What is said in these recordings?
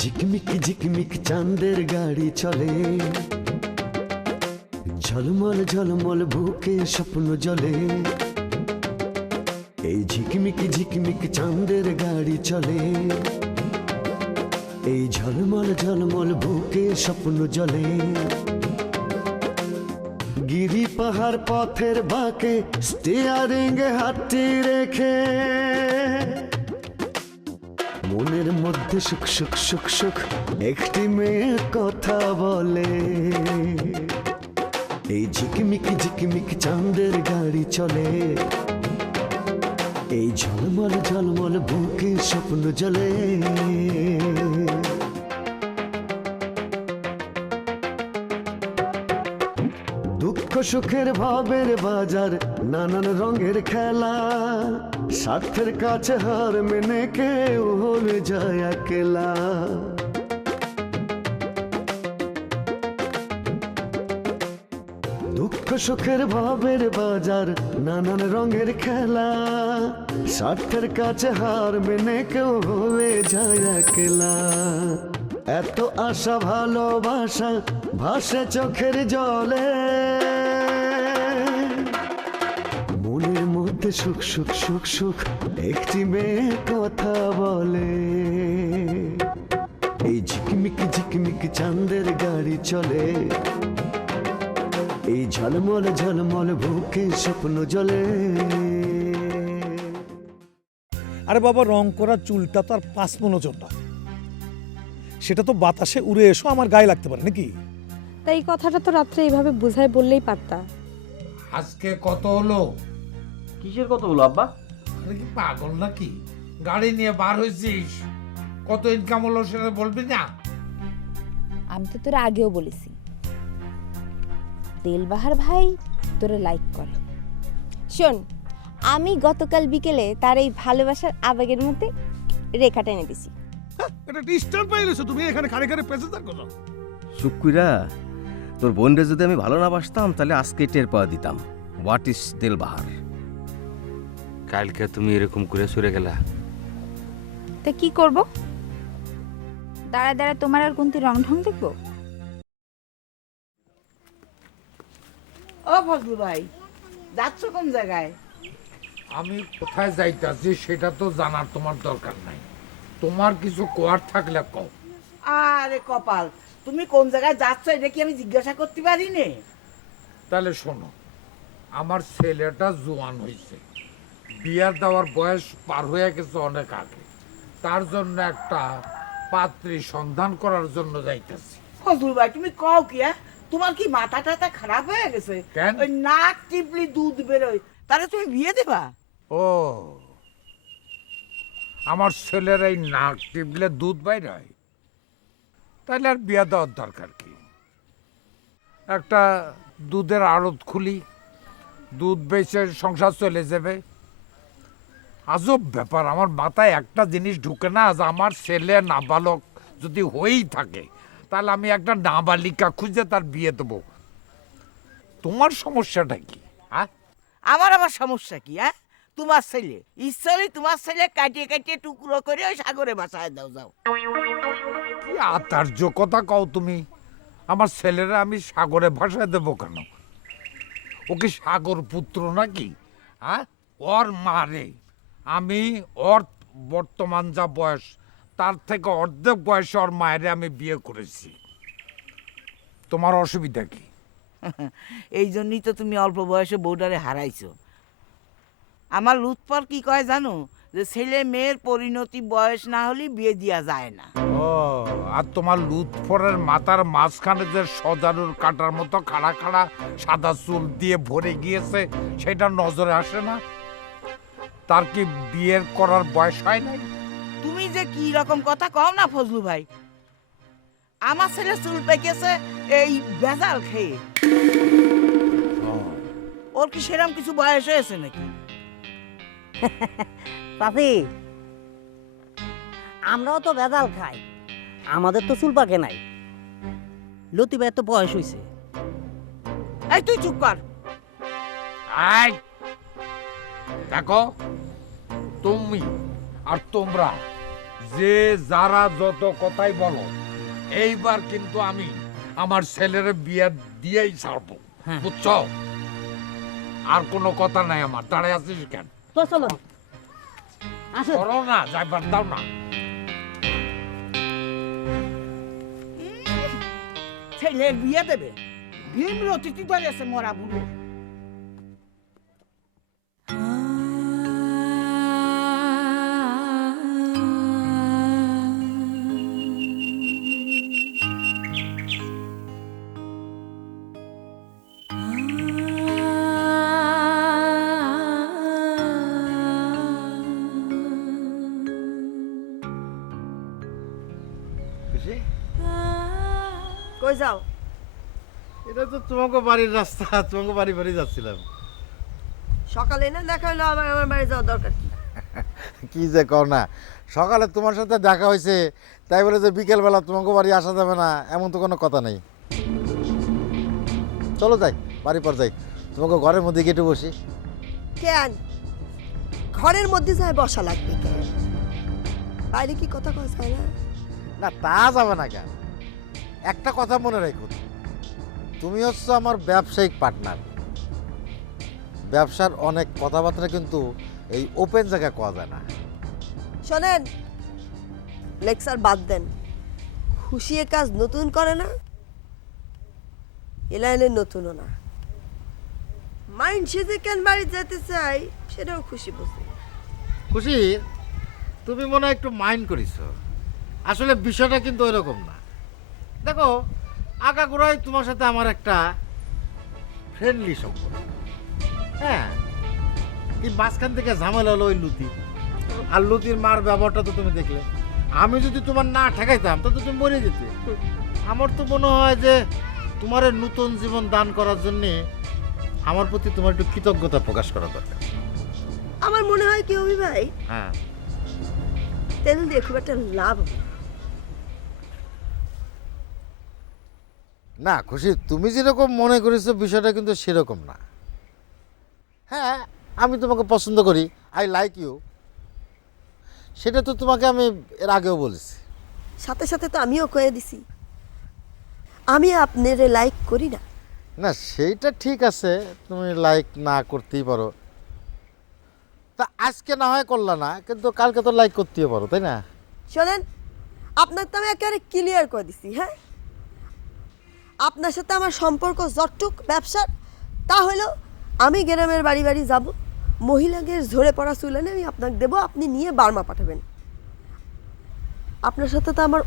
ঝিকমিক ঝিকমিক চাঁদের গাড়ি চলে, ঝলমল ঝলমল বুকে স্বপ্ন জলে। এই ঝিকমিক ঝিকমিক চাঁদের গাড়ি চলে, এই ঝলমল ঝলমল বুকে স্বপ্ন জলে। গিরি পাহাড় পথের বাঁকে স্টিয়ারিংয়ে হাতটি রেখে মনের মধ্যে সুখ সুখ সুখ সুখ একটি মেয়ে কথা বলে। এই ঝিকমিক ঝিকমিক চাঁদের গাড়ি চলে, এই ঝলমল ঝলমল বুকে স্বপ্ন জলে। দুঃখ সুখের ভাবের বাজার, নানান রঙের খেলা, স্বার্থের কাছে হার মেনে কেউ হয়ে যায় একলা। দুঃখ সুখের ভাবের বাজার, নানান রঙের খেলা, স্বার্থের কাছে হার মেনে কেউ হয়ে যায় একলা। এত আশা ভালোবাসা ভাসে চোখের জলে, মনের মধ্যে সুখ সুখ সুখ সুখ একটি মেয়ে কথা বলে। এই ঝিকমিক ঝিকমিক চাঁদের গাড়ি চলে, এই ঝলমল ঝলমল বুকে স্বপ্ন জলে। আরে বাবা, রং করা চুলটা তো আর 5 মণ ওজন না, সেটা তো বাতাসে উড়ে এসো আমার গায়ে লাগতে পারে নাকি? তাই এই কথাটা তো রাত্রে এইভাবে বুঝাই বললেই পারতা। আজকে কত হলো? কিসের কত হলো আব্বা? আরে কি পাগল নাকি? গাড়ি নিয়ে বার হয়েছিস, কত ইনকাম হলো সেটা বলবি না? আমি তো তোরা আগেও বলেছি, দেলবাহার ভাই তোরে লাইক করে। শোন, আমি গতকাল বিকেলে তার এই ভালোবাসার আবেগের মধ্যে রেখা টেনে দিছি। এটা ডিস্টার্ব পাইলেছো তুমি এখানে খারে খারে প্যাসেঞ্জার করো। শুক্কুরা, তোর বোনরে যদি আমি ভালো না বাসতাম তাহলে আজকে টের পাওয়া দিতাম হোয়াট ইজ দেলবাহার। কালকে তুমি এরকম করে সরে গেলা, তা কি করব? দাঁড়া দাঁড়া তোমার আর কোনটি রং ঢং দেখবো? ও ফজলু ভাই, যাচ্ছ কোন জায়গায়? আমি কোথায় যাইতাছি সেটা তো জানার তোমার দরকার নাই। তোমার কিছু কোয়ার থাকলে কও। আরে কপাল, তুমি কোন জায়গায় যাচ্ছ এটা কি আমি জিজ্ঞাসা করতে পারি নে? তাহলে শোনো, আমার ছেলেটা জোয়ান হয়েছে, বিয়ার দেওয়ার বয়স পার হয়ে গেছে অনেক আগে। তার জন্য একটা পাত্রী সন্ধান করার জন্য যাইতেছি। ফজলু ভাই, তুমি কও কি? তোমার কি মাথা টাথা খারাপ হয়ে গেছে? কেন? ওই নাক টিপলি দুধ বেরোয়, তাহলে তুমি বিয়ে দেবা? ও, আমার ছেলের এই নাক টিপলে দুধ বাইর হয়, তাহলে আর বিয়া দেওয়ার দরকার কি? একটা দুধের আড়ত খুলি, দুধ বেচে সংসার চলে যাবে। আজব ব্যাপার, আমার মাথায় একটা জিনিস ঢুকে না, যে আমার ছেলে নাবালক যদি হয়েই থাকে তাহলে আমি একটা নাবালিকা খুঁজে তার বিয়ে দেবো। তোমার সমস্যাটা কি? হ্যাঁ, আবার সমস্যা কি? তোমার ছেলে ইচ্ছা হলে তোমার ছেলে কাটিয়ে কাটিয়ে টুকরো করে ওই সাগরে ভাসায় দাও যাও। কি আশ্চর্য কথা কও তুমি! আমার ছেলেরা আমি সাগরে ভাসায় দেবো কেন? ও কি সাগর পুত্র নাকি? হ্যাঁ, ওর মারে আমি ওর বর্তমান যা বয়স তার থেকে অর্ধেক বয়সে ওর মায়েরে আমি বিয়ে করেছি। তোমার অসুবিধা কি? এই জন্যই তো তুমি অল্প বয়সে বউডারে হারাইছো। আমার লুৎফর কি কয় জানো, যে ছেলে মেয়ের পরিণতি বয়স না হলে বিয়ে দেওয়া যায় না। ও, আর তোমার লুৎফরের মাথার মাঝখানে যে সজারুর কাটার মতো খাড়া খাড়া সাদা চুল দিয়ে ভরে গিয়েছে সেটা নজরে আসে না? তার কি বিয়ের করার বয়স হয় নাই? তুমি যে কি রকম কথা কও না ফজলু ভাই, আমার ছেলে চুল পেকেছে এই বেজাল খেয়ে। ওর কি সেরকম কিছু বয়স হয়েছে নাকি? পাপি, আমরাও তো ভেজাল খাই, আমাদের তো চুল পাকে নাই। লতিবার তো বয়স হয়েছে। এই তুই চুপ কর। আই দেখো, তুমি আর তোমরা যে যারা যত কথাই বলো, এইবার কিন্তু আমি আমার ছেলের বিয়ে দিয়েই ছাড়বো, বুঝছো? আর কোনো কথা নাই আমার, দাঁড়ায় আছিস কেন? তো চলো আসো। করো না, যাইবার দাও না। ছেলের বিয়ে দেবে, ভীম রচিতি ধরেছে মরা বুড়ো। কই যাও? এটা তো তোমাকে বাড়ির রাস্তা, তোমাকে বাড়ি বাড়ি যাচ্ছিলাম। সকালে না দেখা হইলো, আবার আমার বাড়ি যাওয়ার দরকার কি? কি যে কর না, সকালে তোমার সাথে দেখা হয়েছে তাই বলে যে বিকেলবেলা তোমাকে বাড়ি আসা যাবে না এমন তো কোনো কথা নেই। চলো যাই, বাড়ি পর যাই, তোমাকে ঘরের মধ্যে গিয়ে একটু বসি। কেন ঘরের মধ্যে যায় বসা লাগবে কেন? বাইরে কি কথা কয় যায় না? না তা যাবে না কেন, একটা কথা মনে রেখো, তুমি হচ্ছে আমার ব্যবসায়িক পার্টনার। ব্যবসার অনেক কথাবার্তা কিন্তু এই ওপেন জায়গায় কোয়া যায় না। শোনেন, লেকচার বাদ দেন। খুশিয়ে কাজ নতুন করে না, এলাইলে নতুনও না। মাইন্ড সেজে কেন বাড়ি যেতে চাই সেটাও খুশি বুঝি। খুশি, তুমি মনে হয় একটু মাইন্ড করিস, আসলে বিষয়টা কিন্তু ওইরকম না। দেখো, আগাগোড়াই তোমার সাথে আমার একটা ফ্রেন্ডলি সম্পর্ক। হ্যাঁ, এই মাঝখান থেকে ঝামেলা হলো ওই লুতি, আর লুতির মার ব্যবহারটা তো তুমি দেখলে। আমি যদি তোমার না ঠেকাইতাম তো তুমি মরে যেতে। আমার তো মনে হয় যে তোমার এই নতুন জীবন দান করার জন্যে আমার প্রতি তোমার একটু কৃতজ্ঞতা প্রকাশ করা দরকার। আমার মনে হয় কি অভি ভাই, হ্যাঁ, তেল দিয়ে খুব একটা লাভ হবে না। না খুশি, তুমি যেরকম মনে করেছো বিষয়টা কিন্তু সেরকম না। হ্যাঁ, আমি তোমাকে পছন্দ করি, আই লাইক ইউ, সেটা তো তোমাকে আমি এর আগেও বলেছি। সাথে সাথে তো আমিও কয়ে দিছি আমি আপনারে লাইক করি না। না সেইটা ঠিক আছে, তুমি লাইক না করতেই পারো, তা আজকে না হয় করলা না, কিন্তু কালকে তো লাইক করতেই পারো, তাই না? শোনেন, আপনার তো আমি একেবারে ক্লিয়ার করে দিছি। হ্যাঁ, আপনার সাথে আমার সম্পর্ক যতটুক ব্যবসার, তা হলো আমি গ্রামের বাড়ি বাড়ি যাব, মহিলাদের ঝরে পড়া চুল এনে আমি আপনাকে দেবো, আপনি নিয়ে বার্মা পাঠাবেন। আপনার সাথে তো আমার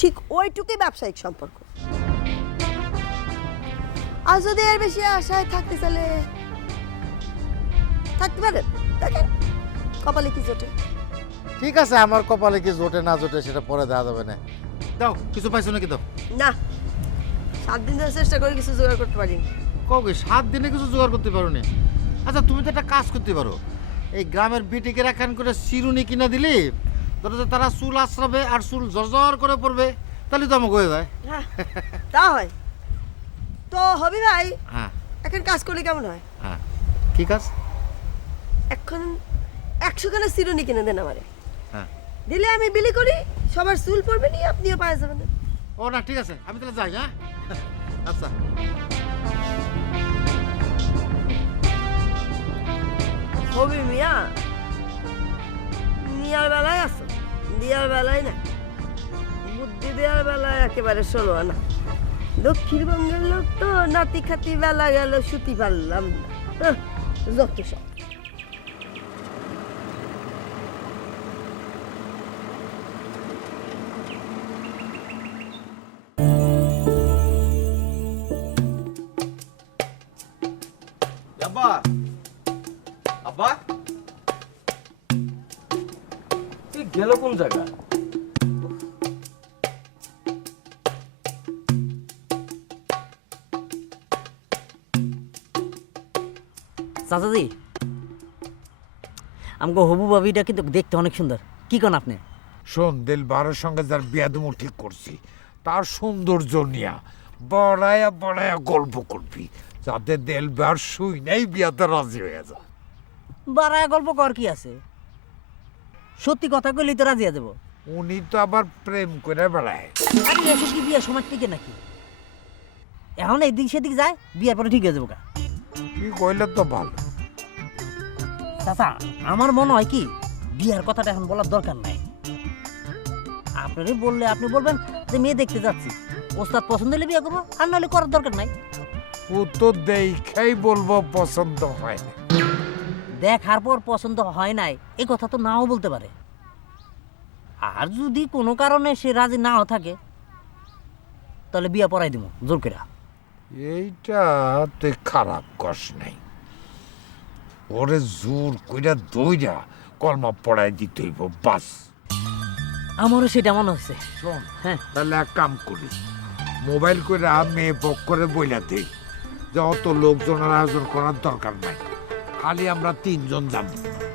ঠিক ওইটুকুই ব্যবসায়িক সম্পর্ক। আর যদি এর বেশি আশায় থাকতে চাইলে থাকতে পারেন, দেখেন কপালে কি জোটে। ঠিক আছে, আমার কপালে কি জোটে না জোটে সেটা পরে দেওয়া যাবে না। দাও, কিছু পাইছো নাকি? দাও না, 7 দিন ধরে চেষ্টা করে কিছু জোগাড় করতে পারিনি। কবে 7 দিনে কিছু জোগাড় করতে পারো নি? আচ্ছা, তুমি তো একটা কাজ করতে পারো, এই গ্রামের বিটিকে রাখান করে চিরুনি কিনা দিলি, ধরো যে তারা চুল আশ্রাবে আর চুল জর্জর করে পড়বে, তাহলে তো আমাকে হয়ে যায়। হ্যাঁ, তা হয় তো হবি ভাই। হ্যাঁ এখন কাজ করলে কেমন হয়? হ্যাঁ, ঠিক আছে। এখন 100 খানা চিরুনি কিনে দেন আমারে, হ্যাঁ, দিলে আমি বিলি করি, সবার চুল পড়বে নি, আপনিও পায়ে যাবেন। ও না, ঠিক আছে, আমি তাহলে যাই। হ্যাঁ, আচ্ছা। হবি মিয়া, নিয়ার বেলায় আছো, দিয়ার বেলায় না। বুদ্ধি দেওয়ার বেলায় একেবারে 16 আনা। দক্ষিণবঙ্গের লোক তো নাতি খাতি বেলা গেল সুতি পারলাম না, যত সব। আব্বা, আব্বা, তুই গেল কোন জায়গা? চাচাজি, আমাকে হবু বাবিটা কিন্তু দেখতে অনেক সুন্দর, কি কন আপনি? শোন, দিলবারের সঙ্গে যার বিয়া দেবো ঠিক করছি, তার সৌন্দর্য নিয়া বড়ায়া বড়ায়া গল্প করবি, যাতে দিলবার শুই নেই বিয়াতে রাজি হয়ে যা। বাড়ায় গল্প কর কি আছে, সত্যি কথা কইলেই তো রাজিয়া দেবো। উনি তো আবার প্রেম করে বেড়ায়। আরে এসব কি বিয়ের সময় টিকে নাকি? এখন এদিক সেদিক যায়, বিয়ের পরে ঠিক হয়ে যাবো গা। কি কইলে তো ভালো। চাচা, আমার মনে হয় কি বিয়ার কথাটা এখন বলার দরকার নাই। আপনারই বললে আপনি বলবেন যে মেয়ে দেখতে যাচ্ছি, ওস্তাদ পছন্দ হলে বিয়ে করবো, আর নাহলে করার দরকার নাই। ও তো দেখেই বলবো পছন্দ হয় না। দেখার পর পছন্দ হয় নাই এই কথা তো নাও বলতে পারে। আর যদি কোনো কারণে সে রাজি নাও থাকে তাহলে বিয়া পড়াই দিব জোর করে। এইটা তুই খারাপ কস নাই। ওরে জোর কইরা দইরা কলমা পড়াই দিতে হইব বাস। আমারও সেটা মনে হচ্ছে। শোন, হ্যাঁ। তাহলে এক কাম করিস, মোবাইল করে মেয়ে পক করে বইলা দেই যে অত লোকজনের আয়োজন করার দরকার নাই, খালি আমরা 3 জন যাব।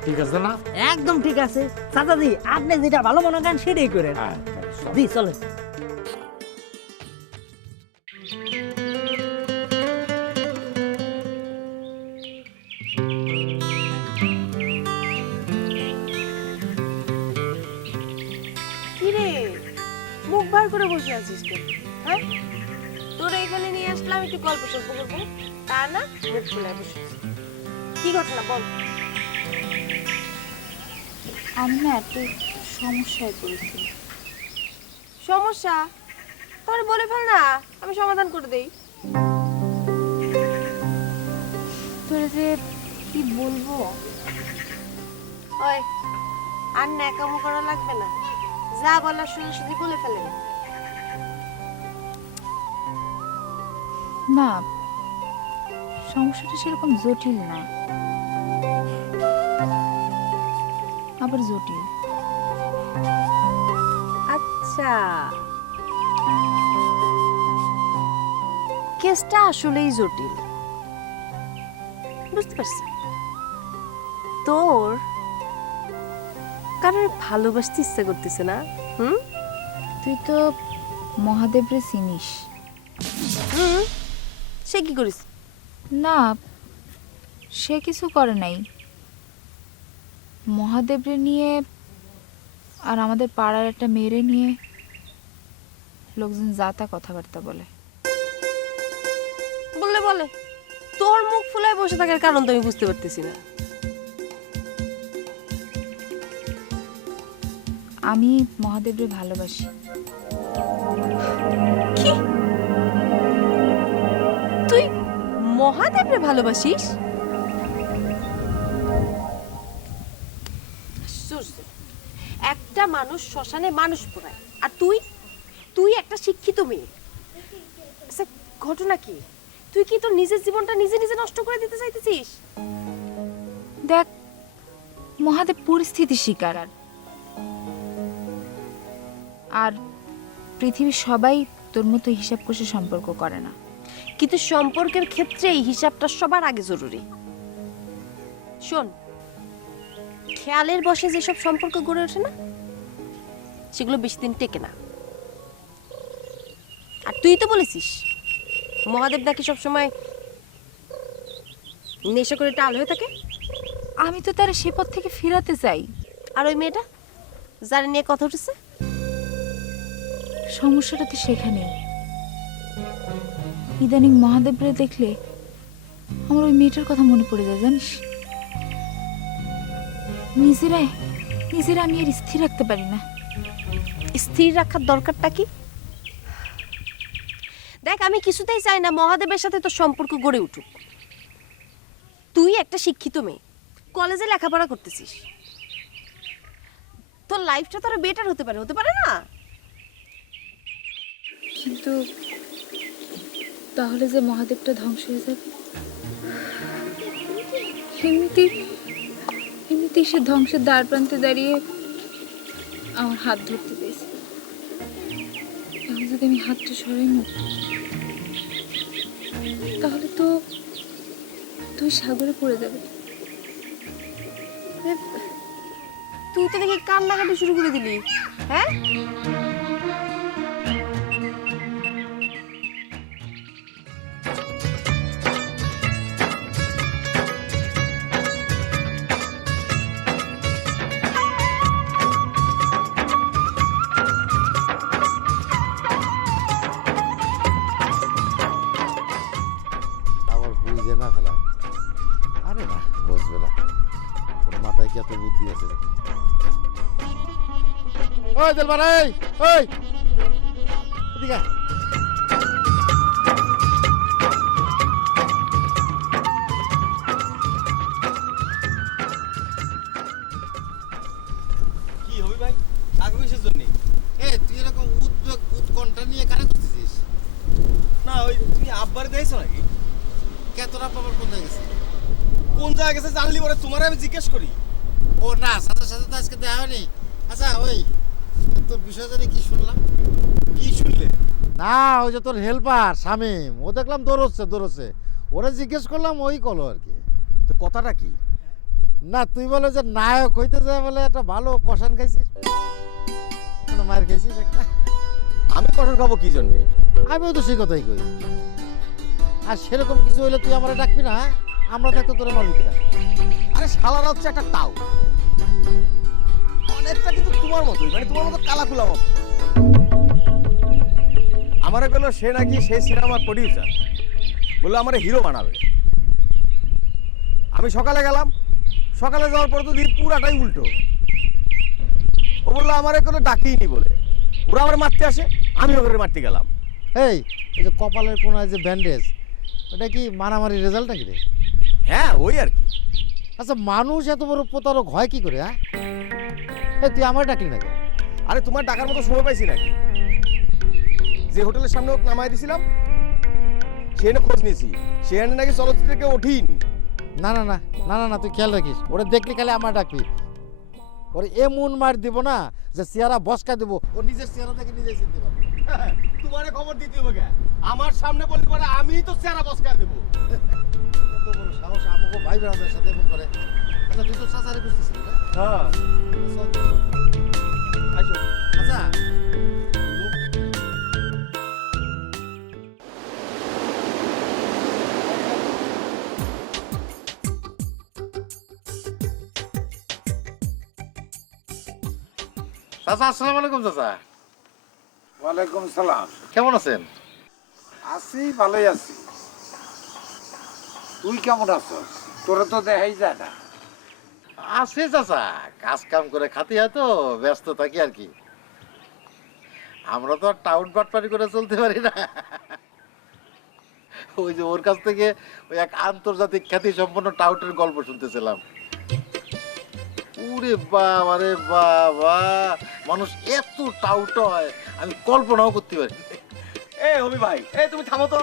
ঠিক আছে না? একদম ঠিক আছে চাচাজি, আপনি যেটা ভালো মনে করেন সেটাই করেন। হ্যাঁ, চল। জি চলেন। কিরে মুখ বার করে বসে আছিস কেন? হ্যাঁ, তোরা এখানে নিয়ে আসলাম একটু গল্প সল্প করবো, তা না মুখ খুলে বসে আছিস। কি ঘটনা বল। আমি না একটু সমস্যায় পড়েছি। সমস্যা তোর বলে ফেল না, আমি সমাধান করে দেই। তোর যে কি বলবো, ওই আর ন্যাকামো করা লাগবে না, যা বলার সরাসরি বলে ফেলে। না সমস্যাটা সেরকম জটিল না, আবার জটিল। আচ্ছা, কেসটা আসলেই জটিল, বুঝতে পারছি। তোর কারোর ভালোবাসতে ইচ্ছা করতেছে না? তুই তো মহাদেবরে চিনিস সে কি করিস? না, সে কিছু করে নাই। মহাদেবরে নিয়ে আর আমাদের পাড়ার একটা মেয়েরে নিয়ে লোকজন যাতা কথাবার্তা বলে। বললে বলে, তোর মুখ ফুলায় বসে থাকার কারণ তো আমি বুঝতে পারতেছি না। আমি মহাদেবরে ভালোবাসি। কি? তুই মহাদেবরে ভালোবাসিস? আশ্চর্য, একটা মানুষ শ্মশানে মানুষ পোড়ায় আর তুই একটা শিক্ষিত মেয়ে। আচ্ছা, ঘটনা কি? তুই কি তোর নিজের জীবনটা নিজে নিজে নষ্ট করে দিতে চাইতেছিস? দেখ, মহাদেব পরিস্থিতির শিকার, আর পৃথিবীর সবাই তোর মতো হিসাব কষে সম্পর্ক করে না। কিন্তু সম্পর্কের ক্ষেত্রে এই হিসাবটা সবার আগে জরুরি। শোন, খেয়ালের বশে যেসব সম্পর্ক গড়ে ওঠে না, সেগুলো বেশি দিন টেকে না। আর তুই তো বলেছিস মহাদেব নাকি সবসময় নেশা করে টাল হয়ে থাকে। আমি তো তার সে পথ থেকে ফিরাতে চাই। আর ওই মেয়েটা যার নিয়ে কথা উঠেছে, সমস্যাটা তো সেখানেই। ইদানিং মহাদেবরে দেখলে আমার ওই মেয়েটার কথা মনে পড়ে যায়, জানিস। নিজেরা আমি আর স্থির রাখতে পারি না। স্থির রাখার দরকারটা কি? দেখ, আমি কিছুতেই চাই না মহাদেবের সাথে তোর সম্পর্ক গড়ে উঠুক। তুই একটা শিক্ষিত মেয়ে, কলেজে লেখাপড়া করতেছিস, তোর লাইফটা তোর বেটার হতে পারে না? কিন্তু তাহলে যে মহাদেবটা ধ্বংস হয়ে যাবে, এমনিতেই সে ধ্বংসের দ্বার প্রান্তে দাঁড়িয়ে আমার হাত ধরতে পেরেছে। এখন যদি আমি হাতটা সরাই না, তাহলে তো তুই সাগরে পড়ে যাবে। তুই তো দেখি কান্নাকাটি শুরু করে দিলি। হ্যাঁ, ওই দিলবার এই ওই এদিকে আয়। কি হবি ভাই আগে কিসের জন্য? এ তুই এরকম উদ্বেগ উৎকণ্ঠা নিয়ে কারে করতেছিস? না ওই তুমি আব্বারে দেখছো নাকি? কেতরা পাবার কোন জায়গায় গেছে? কোন জায়গায় গেছে জানলি পরে তোমার আমি জিজ্ঞেস করি। ও না, সাথে সাথে তো আজকে দেখা হয়নি। আচ্ছা ওই তোর বিষয় জানি কি শুনলাম? কি শুনলে? না ওই যে তোর হেল্পার শামিম, ও দেখলাম দৌড়চ্ছে। ওরা জিজ্ঞেস করলাম, ওই কলো আর কি। তো কথাটা কি? না তুই বলো যে নায়ক হইতে যায় বলে একটা ভালো কষান খাইছিস, মানে মায়ের খাইছিস একটা। আমি কঠোর খাবো কি জন্যে? আমিও তো সেই কথাই কই। আর সেরকম কিছু হইলে তুই আমারে ডাকবি না, হ্যাঁ? আমরা থাকতো তোরা মারবি কিনা? আরে শালারা হচ্ছে একটা তাও, অনেকটা কিন্তু তোমার মতোই, মানে তোমার মতো কালাকুলা মতো। আমারে বললো সে নাকি সেই সিনেমার প্রডিউসার, বললো আমার হিরো বানাবে। আমি সকালে গেলাম, সকালে যাওয়ার পর তো দিন পুরাটাই উল্টো। ও বললো আমারে কোনো ডাকিনি বলে, ওরা আমার মারতে আসে, আমি ওকে মারতে গেলাম। এই যে কপালের কোনায় যে ব্যান্ডেজ, ওটা কি মারামারি রেজাল্ট নাকি রে? হ্যাঁ ওই আর কি। আচ্ছা মানুষ এত বড় প্রতারক হয় কি করে? হ্যাঁ এই তুই আমার ডাকলি নাকি? আরে তোমার ডাকার মতো সময় পাইছি নাকি? যে হোটেলের সামনে ওকে নামাই দিয়েছিলাম সেখানে খোঁজ নিয়েছি, সেখানে নাকি চলচ্চিত্রকে ওঠেইনি। না না না না না না তুই খেয়াল রাখিস, ওরা দেখলি খালি আমার ডাকবি। ওরে এমন মার দিব না যে চেহারা বসকা দেবো, ও নিজের চেহারা দেখে নিজেই চিনতে পারবে। তোমারে খবর দিতে হবে কেন? আমার সামনে বলতে পারে আমিই তো চেহারা বসকা দেবো। কত বড় সাহস আমাকে ভাই ব্রাদারের সাথে এমন করে। আচ্ছা তুই তো চাচারে বুঝতেছিলি না? হ্যাঁ চল। আসো। আচ্ছা চাচা, আসসালামু আলাইকুম চাচা। ওয়ালাইকুম সালাম। কেমন আছেন? আছি, ভালোই আছি। তুই কেমন আছিস? তোরা তো দেখাই যায় না। আছে চাচা, কাজ কাম করে খাতি হয় তো, ব্যস্ত থাকি আর কি। আমরা তো আর টাউট বাটপারি করে চলতে পারি না। ওই যে ওর কাছ থেকে ওই এক আন্তর্জাতিক খ্যাতি সম্পন্ন টাউটের গল্প শুনতেছিলাম। ওরে বাবা রে বাবা, মানুষ এত টাউট হয় আমি কল্পনাও করতে পারি। এ হবি ভাই, এ তুমি থামো তো।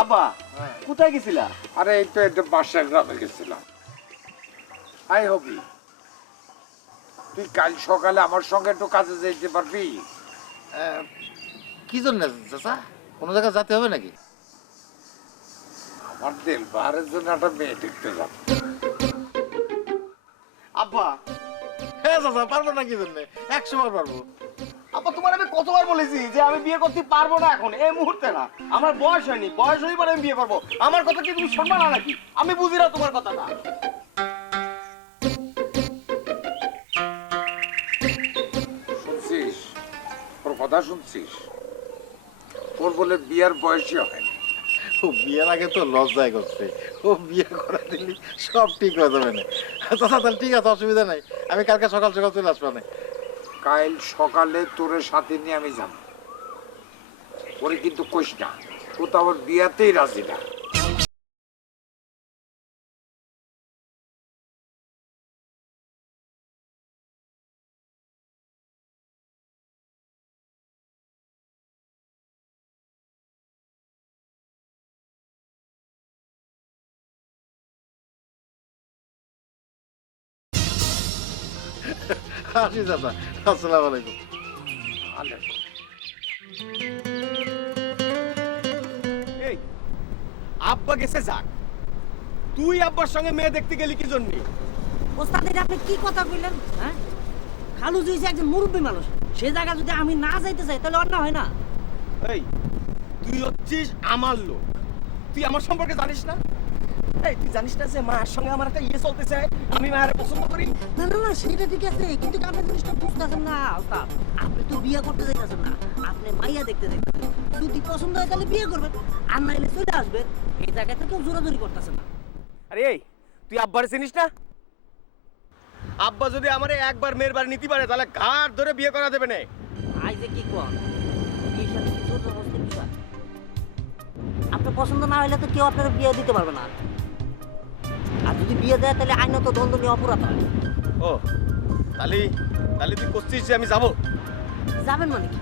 আব্বা কোথায় গেছিলা? আরে এই তো একটা বাসা গ্রামে গেছিলাম। আই হবি, তুই কাল সকালে আমার সঙ্গে একটু কাজে যেতে পারবি? কি জন্য চাচা, কোনো জায়গায় যেতে হবে নাকি? আমার দিলবারের জন্য একটা মেয়ে দেখতে যাব। আব্বা হ্যাঁ চাচা, পারবো না কি জন্য, 100 বার পারবো। আব্বা তোমার আমি কতবার বলেছি যে আমি বিয়ে করতে পারবো না এখন, এই মুহূর্তে না। আমার বয়স হয়নি, বয়স হলেই পরে আমি বিয়ে করবো। আমার কথা কি তুমি শুনবা না নাকি? আমি বুঝি না তোমার কথাটা। শুনছিস ওর কথা? শুনছিস ওর বলে বিয়ার বয়সই হয়নি। ও বিয়ের আগে তো লজ্জায় করছে, ও বিয়ে করা দিলি সব ঠিক হয়ে যাবে না। চাচা তাহলে ঠিক আছে, অসুবিধা নাই, আমি কালকে সকাল সকাল চলে আসবো না। কাল সকালে তোরে সাথে নিয়ে আমি যাব। ওরে কিন্তু কইস না, ও তো আবার বিয়াতেই রাজি না। আসি চাচা, আসসালামু আলাইকুম। এই আব্বা গেছে যাক, তুই আব্বার সঙ্গে মেয়ে দেখতে গেলি কি জন্য? ওস্তাদ এটা আপনি কি কথা কইলেন? হ্যাঁ, খালু জুইছে একজন মুরব্বী মানুষ, সে জায়গা যদি আমি না যাইতে চাই তাহলে অন্য হয় না। এই তুই হচ্ছিস আমার লোক, তুই আমার সম্পর্কে জানিস না? এই তুই জানিস না যে মায়ের সঙ্গে আমার একটা ইয়ে চলতেছে, আমি মায়ের পছন্দ করি? না না না, সেটা ঠিক আছে, কিন্তু আপনি জিনিসটা বুঝতেছেন না ওস্তাদ। আপনি তো বিয়ে করতে যাইতেছেন না, আপনি মাইয়া দেখতে যাইতেছেন। যদি পছন্দ হয় তাহলে বিয়ে করবেন, আর নাইলে চলে আসবেন। এই জায়গাতে কেউ জোরাজোরি করতেছেন না। আরে এই তুই আব্বারে চিনিস না? আব্বা যদি আমারে একবার মেয়ের বাড়ি নিতে পারে তাহলে ঘাট ধরে বিয়ে করা দেবে না। আই যে কি কোন বিয়ের সাথে কি জোর জবরদস্তি বিষয়? আপনার পছন্দ না হলে তো কেউ আপনার বিয়ে দিতে পারবে না। আর যদি বিয়ে দেয় তাহলে আইনত দণ্ডনীয় অপরাধ হয়। ও তাহলে তাহলে তুই করছিস যে আমি যাবো? যাবেন মানে কি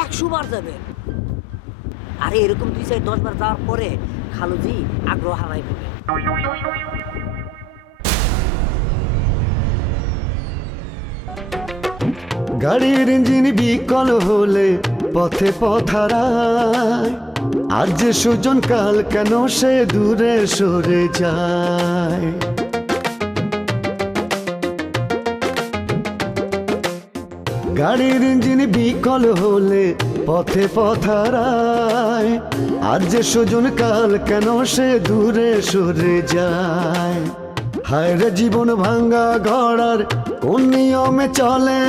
100 বার যাবেন। আরে এরকম 2-4-10 বার যাওয়ার পরে খালুজি আগ্রহ হারাই ফেলবে। গাড়ির ইঞ্জিন বিকল হলে পথে পথারায়, আজ যে সুজন কাল কেন সে দূরে সরে যায়। গাড়ির ইঞ্জিন বিকল হলে পথে পথারায়, আজ যে সুজন কাল কেন সে দূরে সরে যায়। হায় রে জীবন ভাঙ্গা গড়ার কোন নিয়মে চলে